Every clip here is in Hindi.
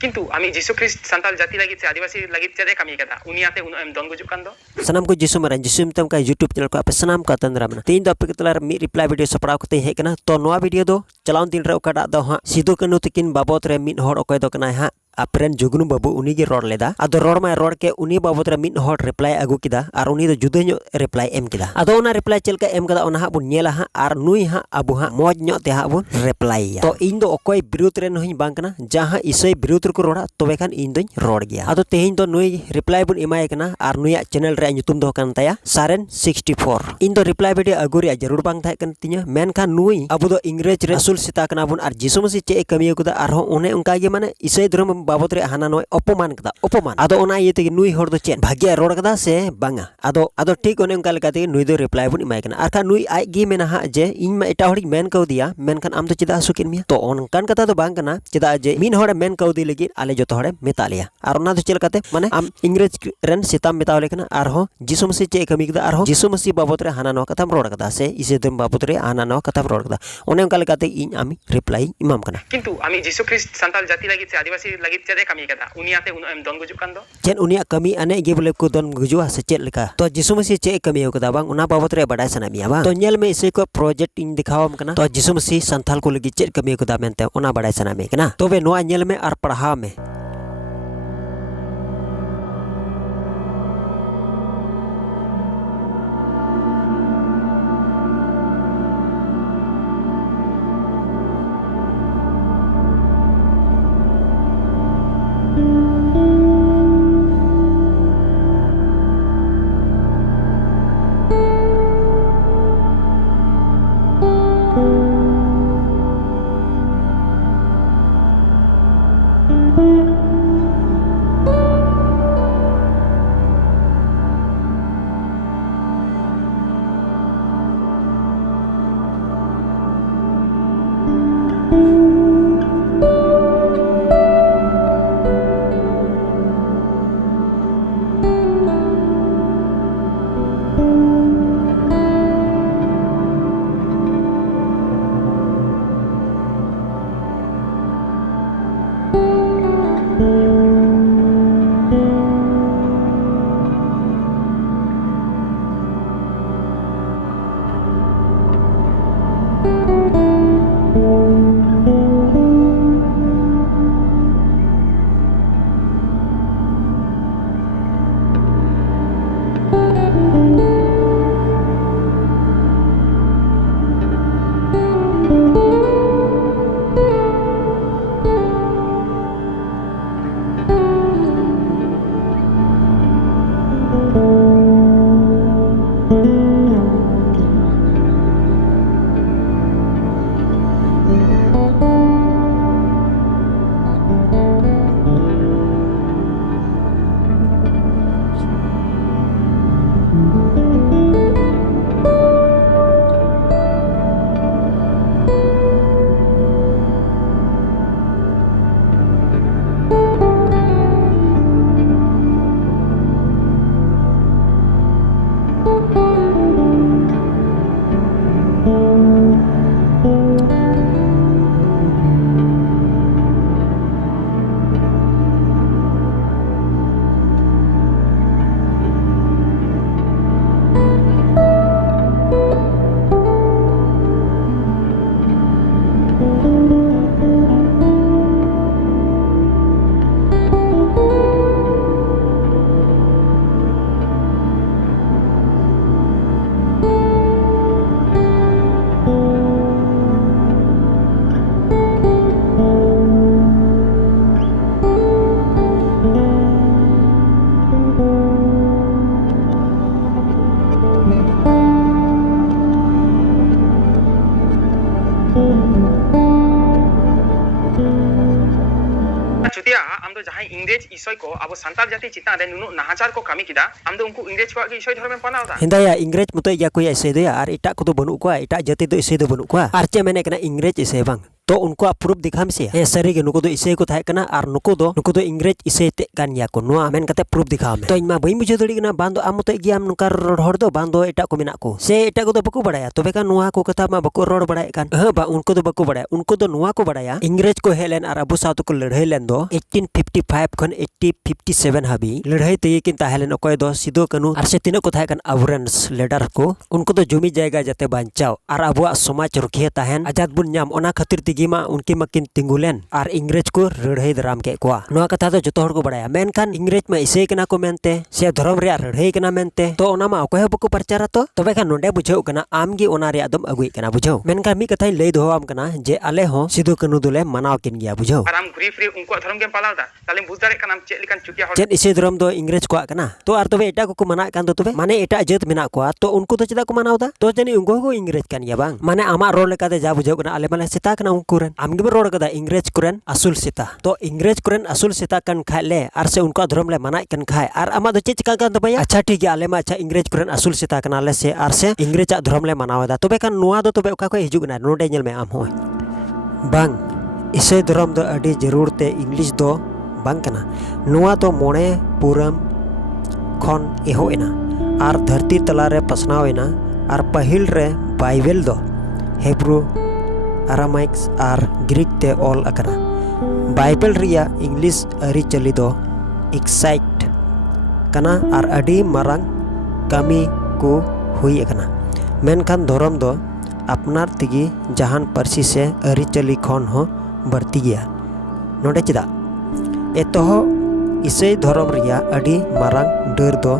किंतु आमी जीसु ख्रिस्ट संताल जाति लगी से आदिवासी लगी चेदे कमी कदा उनियाते उन एम दोन गुजुक कान दो सनम को जिसु मरन जिसु मितम का यूट्यूब चैनल को आपे सनम का तंद्रा मना तीन दो आपे तलार मी रिप्लाई वीडियो सपड़ाव कते हे कना तो नोआ वीडियो दो चलाउन दिन रे ओकाडा दो हां सिदो कनु तकिन बाबत रे मिन हर ओकय दो कना हां आपरेन जुगनु बाबू उनी गे रोड लेदा आदो रोड मा रोड के उनी बाबत रे मिन हर रिप्लाई आगु किदा आर उनी दो जुदो ᱧᱚ रिप्लाई एम किदा आदो ओना रिप्लाई चलका एम कदा ओना हा बुन नेला हा आर नुई हा अबु हा मौज ᱧᱚ ते हा बुन रिप्लाई तो इन दो ओकय विरुद्ध रे नहिं बांग कना जहां इसय विरुद्ध को रोड़ा तबे खान इन दोኝ रोड गया आदो तेहिं दो नुई रिप्लाई बुन एमाय कना आर नुया चैनल रे nyutum दो कान ताया सारेन 64 इन दो रिप्लाई वीडियो आगु रे जरूर बांग थाय कन तिnya मेन खान नुई अबु दो इंग्रेज रे असूल सिता कना बुन आर जिसु मसी चे कमियो कुदा आर हो ओने उनका गे माने इसय धर्म बाबत रे हाना नय अपमान कदा अपमान आदो ओना ये ते नुई हर दो चेन भाग्य रोड कदा से बांगा आदो ठीक ओने उनका लेका ते नुई दो रिप्लाई बुन इमाय कना आर का नुई आय गे मेना हा जे इन मा एटा हड़ी मेन कौ दिया मेन खान आम तो चिदा सुकिन मिया तो ओनकान कथा तो बांग कना चिदा जे मिन हड़े मेन कौ दी लगी आले जतो हड़े मेता लिया आर ओना दो चेल काते माने आम इंग्रेज रेन सिताम मेताव लेकना आर हो जिसु मसी चे कमी कदा आर हो जिसु मसी बाबत रे हाना नो कथाम रोड कदा से इसे दम बाबत रे हाना नो कथाम रोड कदा ओने उनका लेका ते इन आमी रिप्लाई इमाम कना किंतु आमी जीसु ख्रिस्ट संताल जाति लगी से आदिवासी लगी चेदे कमी कदा उनियाते उन एम दोन गुजुक कान दो चेन उनिया कमी अने गे बोले को दोन गुजुआ से चेल लेका तो जिसु मसी चे कमी हो कदा बांग उना बाबत रे बडाय सना मिया बांग तो नेल में इसे को प्रोजेक्ट इन दिखावम कना तो जिसु मसी संथाल को लगी चेल कमी हो कदा मेनते ओना बडाय सना में कना तोबे नोआ नेल में आर पढ़ा में चुतिया आम दो जहां इंग्रेज इसय को अब संताल जाति चितान रे नुनु नाहाचार को कमी किदा आम दो उनको इंग्रेज को इसय धर्म पानाव दा हिंदाया इंग्रेज मतो या कोई इसय दया आर इटा को तो बनु को इटा जाति तो इसय तो बनु को आर चे मैंने कना इंग्रेज इसय बांग तो उनको प्रूफ दिखा से हे सरी के नुको दो इसे को थाय कना आर नुको दो इंग्रेज इसे ते कान या को नोआ मेन कते प्रूफ दिखा मे तो इमा बई मुझे दड़ी कना बांदो आम मते गियाम नुकार रोड दो बांदो एटा को मेना को से एटा को दो बको बड़ाया तबे का नोआ को कथा मा बको रोड बड़ाय कान बा उनको दो बको बड़ाया उनको दो नोआ को बड़ाया इंग्रेज को हेलेन आर अबु साथ को लड़ाई लेन दो 1855 खन 1857 हाबी लड़ाई ते किन ताहेलेन अकोय दो सिदो कानू आर से तिनो को थाय कान अवरेंस लीडर को उनको दो जुमी जायगा जाते बांचाव आर अबुआ समाज रुखिया ताहेन आजाद बुन नाम ओना खातिर तिगी मा उनकी मकिन तिंगुलेन आर इंग्रेज को लड़ाई दराम के कोआ नोआ कथा दो जतो हर को बड़ाया मेनखान इंग्रेज मा इसे कना को मेनते से धर्म रे लड़ाई कना मेनते तो ओना मा अकोय बको प्रचार तो तबे खान नोंडे बुझाव कना आमगी ओना रे आदम अगुई कना बुझाव मेनखान मी कथाई लई दोहाम कना जे आले हो सिदो कानू दुले मनाव किन गया बुझाव आर आम घुरी फ्री उनको धर्म के पालाव दा ताले बुझ दारे कना चेक लेकान चुकिया चेत इसे धर्म दो इंग्रेज को कना तो आर तबे एटा को मना कान दो तबे माने एटा जात मेना को तो उनको तो चदा को मनाव दा तो जनी उनको को इंग्रेज कान या बांग माने आमा रोड लेका दे जा बुझाव कना आले माने सेता कना उनको रेन आमगे बे रोड कदा इंग्रेज कुरेन असूल सेता तो इंग्रेज कुरेन असूल सेता कन खाले आर से उनको धर्म ले मना कन खाय आर आमा दो चेक का दो भैया अच्छा ठीक है आले मा अच्छा इंग्रेज कुरेन असूल सेता कना ले से आर से इंग्रेज धर्म ले मनाव दा तबे कान नोआ दो तबे ओका को हिजु कना नोडे नेल में आम होय बांग इसे धर्म दो अडी जरूर ते इंग्लिश दो बांग कना नोआ तो मोणे पुरम खन एहो एना आर धरती तला रे पसनाव एना आर पहिल रे बाइबल दो हेब्रू अरामाइक्स आर ग्रीक ते ऑल अकना बाइबल रिया इंग्लिश अरी चली दो एक्साइट कना आर अडी मारंग कमी को हुई अकना मेनखान धर्म दो अपनार तिगी जहान परसी से अरी चली खन हो बढ़ती गया नोडे चदा एतहो इसे धर्म रिया अडी मारंग डर दो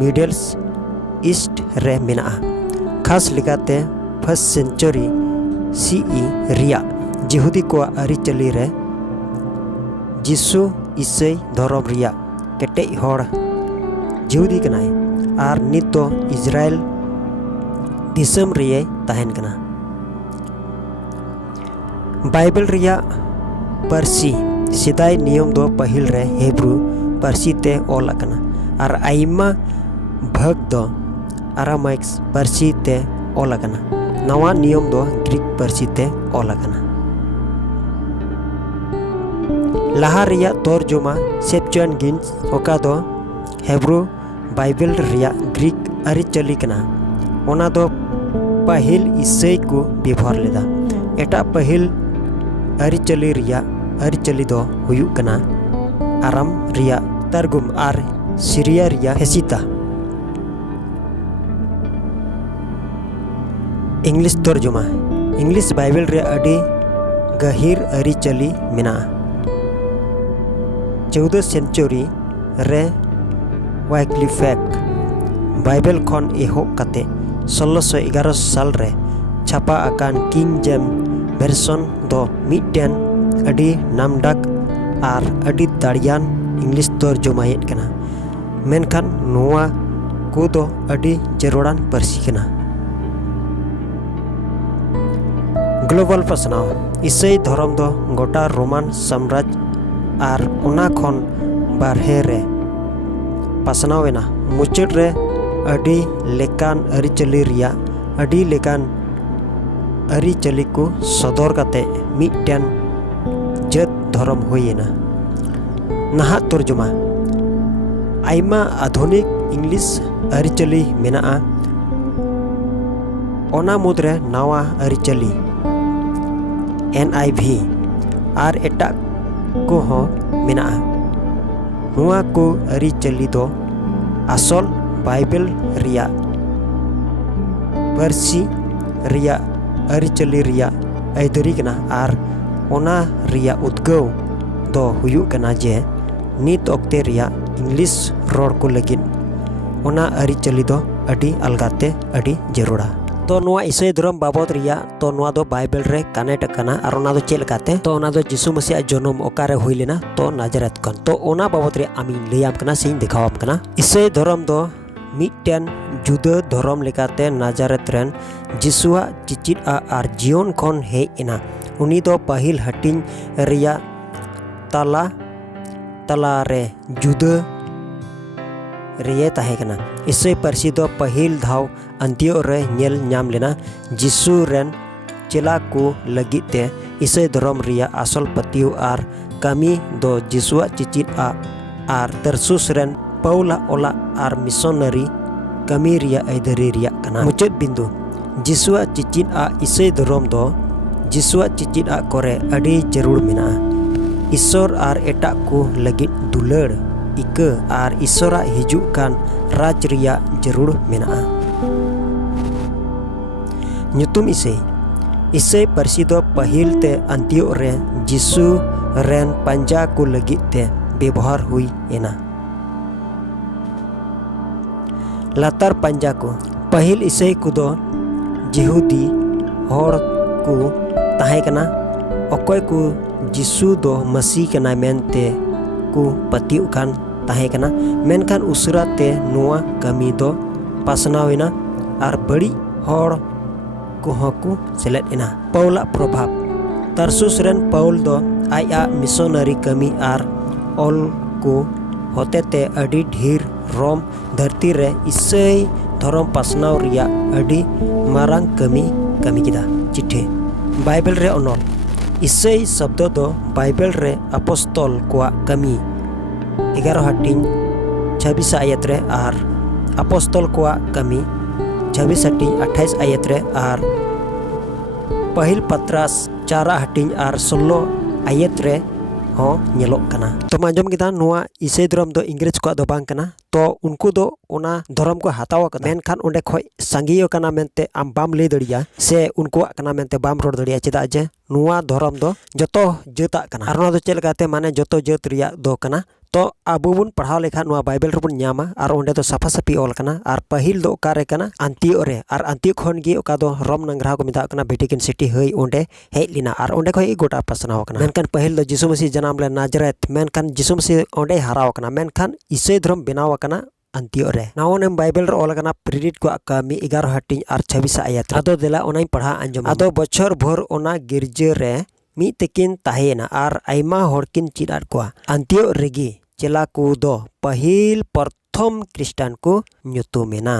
मिडल्स ईस्ट रे मेना खास लिकाते फर्स्ट सेंचुरी सीई रिया जिहुदी को अरी चली रे जिसु इसे धर्म रिया केटे होड़ जिहुदी कनाय आर नित दो इजराइल दिसम रिये ताहेन कना बाइबल रिया परसी सिदाय नियम दो पहिल रे हेब्रू परसी ते ऑल अकना आर आइमा भग दो अरामाइक्स परसी ते ऑल अकना नवा नियम दो ग्रीक परसी ते ऑल अकना लाहा रिया तर्जुमा सेप्चुअनगिन्स ओका दो हेब्रू बाइबल रिया ग्रीक अरी चली कना ओना दो पहिल ईसाई को व्यवहार लेदा एटा पहिल अरी चली रिया अरी चली दो हुयुक कना आराम रिया तर्गुम आर सीरिया रिया हेसिता इंग्लिश तर्जुमा इंग्लिश बाइबल रे अडी गहिर अरी चली मेना 14 सेंचुरी रे वाइक्लिफेक बाइबल खन एहो कते 1611 साल रे छापा आकान किंग जेम वर्सन दो मिटेन अडी नामडाक आर अडी दाड़ियान इंग्लिश तर्जुमायेत कना मेनखान नोआ को दो अडी जरूरान परसी कना ग्लोबल पसनाव इसाई धर्म दो गोटा रोमान साम्राज्य आर उना खन बारहे रे पसनावेना मुचाद रे अडी लेकान अरिचली रिया अडी लेकान अरिचली को सदर काते मिटेन जत धर्म होयेना नहा तर्जुमा आइमा आधुनिक इंग्लिश अरिचली मेना ओना मुद्रे नावा अरिचली NIV आर एटा को हो मेना नुआ को अरिचली दो असल बाइबल रिया परसी रिया अरिचली रिया ऐदरी कना आर ओना रिया उद्गव दो हुयु कना जे नित ओक्ते रिया इंग्लिश रोड को लगिन ओना अरिचली दो अडी अलगाते अडी जरूरा तो नोआ ईसाई धर्म बाबद रिया तो नोआ दो बाइबल रे कनेक्ट कना और ओना दो चेल काते तो ओना दो यीशु मसीह जन्म ओकारे हुई लेना तो नाजरत कन तो ओना बाबद रे आमी लैयाम कना सिंह दिखावम कना ईसाई धर्म दो मिटेन जुदा धर्म लेकाते नाजरत रेन यीशुआ चिचित आर जीवन खन हे एना उनी दो पहिल हटिन रिया तला रे जुदा रिये ताहे कना ईसाई परसी दो पहिल धाव अंत्यो रे नेल नाम लेना यीशु रेन चेला को लगिते ईसाई धर्म रिया आसल पतियो आर कमी दो जिसुआ चिचित आर तरसुस रेन पाउला ओला आर मिशनरी कमी रिया ऐदरी रिया कना। मुचाद बिंदु जिसुआ चिचित ईसाई धर्म दो जिसुआ चिचित कोरे अड़ी जरूर मेना ईश्वर आर एटा को लगित दुलड़ इका आर ईश्वरा हिजुक कान राज रिया जरूर मेना। ᱧᱩᱛᱩᱢ ईसाई पारसी दो पहिल ते अंतियोक रे जिसु रेन पंजा को लगित ते व्यवहार हुई एना। लातार पंजा को पहिल ईसाई को दो जिहुदी होर को ताहे कना अकोय को जिसु दो मसीह कना मेनते को पतिउ कान ताहे कना। मेनखान उसरा ते नोआ कमी दो पासनावेना आर बड़ी होर को सेलेद एना। पाउला प्रभाव तरसुस रेन पाउल दो आया मिशनरी कमी आर ऑल को होते ते अड़ी ढेर रोम धरती रे ईसाई धर्म पासनाव रिया अड़ी मारांग कमी किदा। चिट्ठी बाइबल रे ओनोल ईसाई शब्द दो बाइबल रे अपोस्तल कोआ कमी 11 हटिंग 26 आयत रे आर अपोस्तल कोआ कमी 26 हटिंग 28 आयत रे आर पहिल पत्रास 4 हटिंग आर 16 आयत रे हो ñelok kana। तो मांजम किदा नोआ ईसाई धर्म दो इंग्रेज को दो बांग कना तो उनको दो ओना धर्म को हताव कदा मेनखान ओंडे खय संगियो कना मेनते आम बाम ले दड़िया से उनको कना मेनते बाम रोड दड़िया चेदा जे नोआ धर्म दो जतो जता कना आर नोआ दो चेल गाते माने जतो जत रिया दो कना। तो आबो बुन पढ़ाव लेखा नोआ बाइबल रे बुन ᱧामा आर ओंडे दो साफा साफी ऑल कना आर पहिल दो ओकारे कना अंतियो रे आर अंतियो खन गी ओका दो रोम नंगरा को मिदा कना वेटिकन सिटी हई ओंडे हेज लिना आर ओंडे खय गोटा पासनाव कना। मेनखान पहिल दो यीशु मसीह जन्म ले नाजरेत मेनखान यीशु मसीह ओंडे हाराव कना मेनखान ईसाई धर्म बनाव कना अंतियो रे। नावन बाइबल रे ऑल कना प्रेरित को कमी 11 हटिंग आर 26 आयत आदो देला ओनाई पढ़ा अंजम आदो बछर भर ओना गिरजे रे मी तेकिन ताहेना आर आइमा हड़किन चिदात कोआ अंतियो रेगी चेला को दो पहिल प्रथम क्रिस्टान को ᱧᱩᱛᱩᱢᱮᱱᱟ।